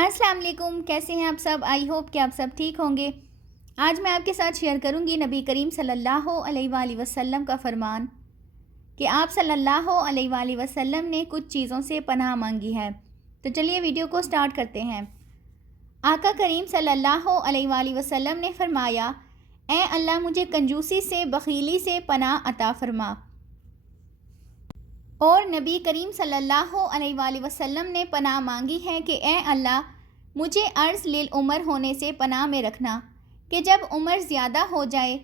السلام علیکم، کیسے ہیں آپ سب؟ آئی ہوپ کہ آپ سب ٹھیک ہوں گے۔ آج میں آپ کے ساتھ شیئر کروں گی نبی کریم صلی اللہ علیہ وآلہ وسلم کا فرمان کہ آپ صلی اللہ علیہ وآلہ وسلم نے کچھ چیزوں سے پناہ مانگی ہے۔ تو چلیے ویڈیو کو سٹارٹ کرتے ہیں۔ آقا کریم صلی اللہ علیہ وآلہ وسلم نے فرمایا، اے اللہ مجھے کنجوسی سے، بخیلی سے پناہ عطا فرما۔ اور نبی کریم صلی اللہ علیہ وآلہ وسلم نے پناہ مانگی ہے کہ اے اللہ مجھے عرض للعمر ہونے سے پناہ میں رکھنا، کہ جب عمر زیادہ ہو جائے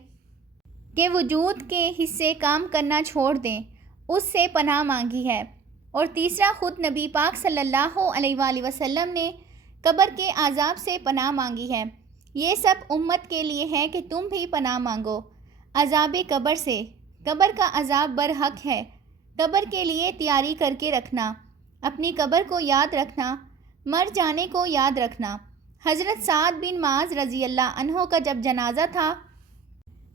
کہ وجود کے حصے کام کرنا چھوڑ دیں، اس سے پناہ مانگی ہے۔ اور تیسرا، خود نبی پاک صلی اللہ علیہ وآلہ وسلم نے قبر کے عذاب سے پناہ مانگی ہے۔ یہ سب امت کے لیے ہے کہ تم بھی پناہ مانگو عذاب قبر سے۔ قبر کا عذاب برحق ہے۔ قبر کے لیے تیاری کر کے رکھنا، اپنی قبر کو یاد رکھنا، مر جانے کو یاد رکھنا۔ حضرت سعد بن معاذ رضی اللہ عنہ کا جب جنازہ تھا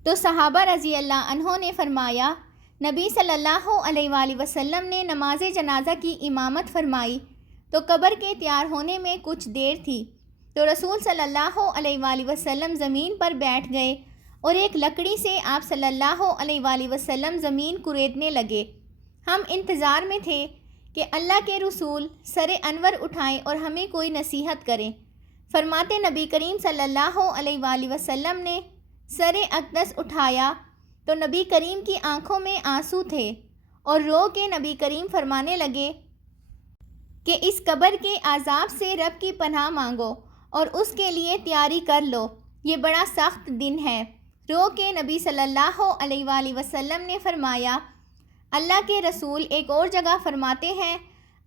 تو صحابہ رضی اللہ عنہ نے فرمایا، نبی صلی اللہ علیہ وآلہ وسلم نے نماز جنازہ کی امامت فرمائی تو قبر کے تیار ہونے میں کچھ دیر تھی، تو رسول صلی اللہ علیہ وآلہ وسلم زمین پر بیٹھ گئے اور ایک لکڑی سے آپ صلی اللہ علیہ وآلہ وسلم زمین کریدنے لگے۔ ہم انتظار میں تھے کہ اللہ کے رسول سر انور اٹھائیں اور ہمیں کوئی نصیحت کریں۔ فرماتے نبی کریم صلی اللہ علیہ وآلہ وسلم نے سر اقدس اٹھایا تو نبی کریم کی آنکھوں میں آنسو تھے، اور رو کے نبی کریم فرمانے لگے کہ اس قبر کے عذاب سے رب کی پناہ مانگو اور اس کے لیے تیاری کر لو، یہ بڑا سخت دن ہے۔ رو کے نبی صلی اللہ علیہ وآلہ وسلم نے فرمایا، اللہ کے رسول ایک اور جگہ فرماتے ہیں،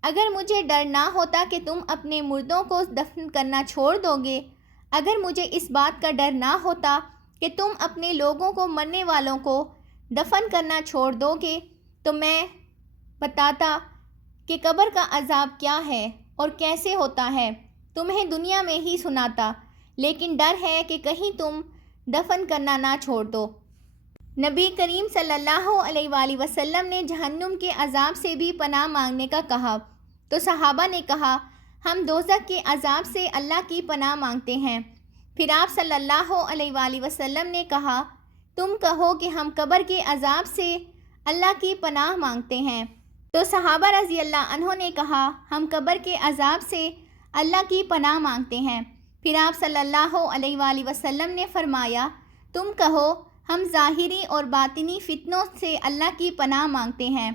اگر مجھے ڈر نہ ہوتا کہ تم اپنے مردوں کو دفن کرنا چھوڑ دو گے، اگر مجھے اس بات کا ڈر نہ ہوتا کہ تم اپنے لوگوں کو، مرنے والوں کو دفن کرنا چھوڑ دو گے، تو میں بتاتا کہ قبر کا عذاب کیا ہے اور کیسے ہوتا ہے، تمہیں دنیا میں ہی سناتا، لیکن ڈر ہے کہ کہیں تم دفن کرنا نہ چھوڑ دو۔ نبی کریم صلی اللہ علیہ وآلہ وسلم نے جہنم کے عذاب سے بھی پناہ مانگنے کا کہا تو صحابہ نے کہا، ہم دوزخ کے عذاب سے اللہ کی پناہ مانگتے ہیں۔ پھر آپ صلی اللہ علیہ وآلہ وسلم نے کہا، تم کہو کہ ہم قبر کے عذاب سے اللہ کی پناہ مانگتے ہیں۔ تو صحابہ رضی اللہ عنہ نے کہا، ہم قبر کے عذاب سے اللہ کی پناہ مانگتے ہیں۔ پھر آپ صلی اللہ علیہ وآلہ وسلم نے فرمایا، تم کہو ہم ظاہری اور باطنی فتنوں سے اللہ کی پناہ مانگتے ہیں۔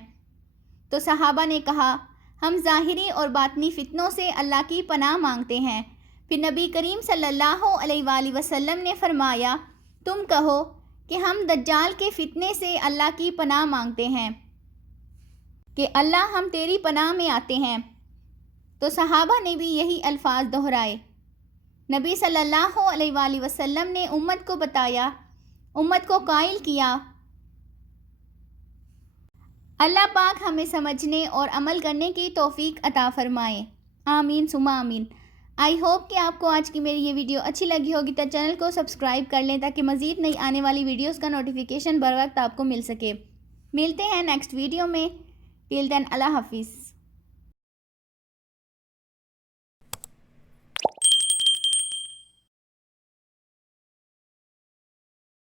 تو صحابہ نے کہا، ہم ظاہری اور باطنی فتنوں سے اللہ کی پناہ مانگتے ہیں۔ پھر نبی کریم صلی اللہ علیہ وآلہ وسلم نے فرمایا، تم کہو کہ ہم دجال کے فتنے سے اللہ کی پناہ مانگتے ہیں، کہ اللہ ہم تیری پناہ میں آتے ہیں۔ تو صحابہ نے بھی یہی الفاظ دہرائے۔ نبی صلی اللہ علیہ وآلہ وسلم نے امت کو بتایا، امت کو قائل کیا۔ اللہ پاک ہمیں سمجھنے اور عمل کرنے کی توفیق عطا فرمائے، آمین ثم آمین۔ آئی ہوپ کہ آپ کو آج کی میری یہ ویڈیو اچھی لگی ہوگی، تو چینل کو سبسکرائب کر لیں تاکہ مزید نئی آنے والی ویڈیوز کا نوٹیفیکیشن بر وقت آپ کو مل سکے۔ ملتے ہیں نیکسٹ ویڈیو میں، ٹل دین اللہ حافظ۔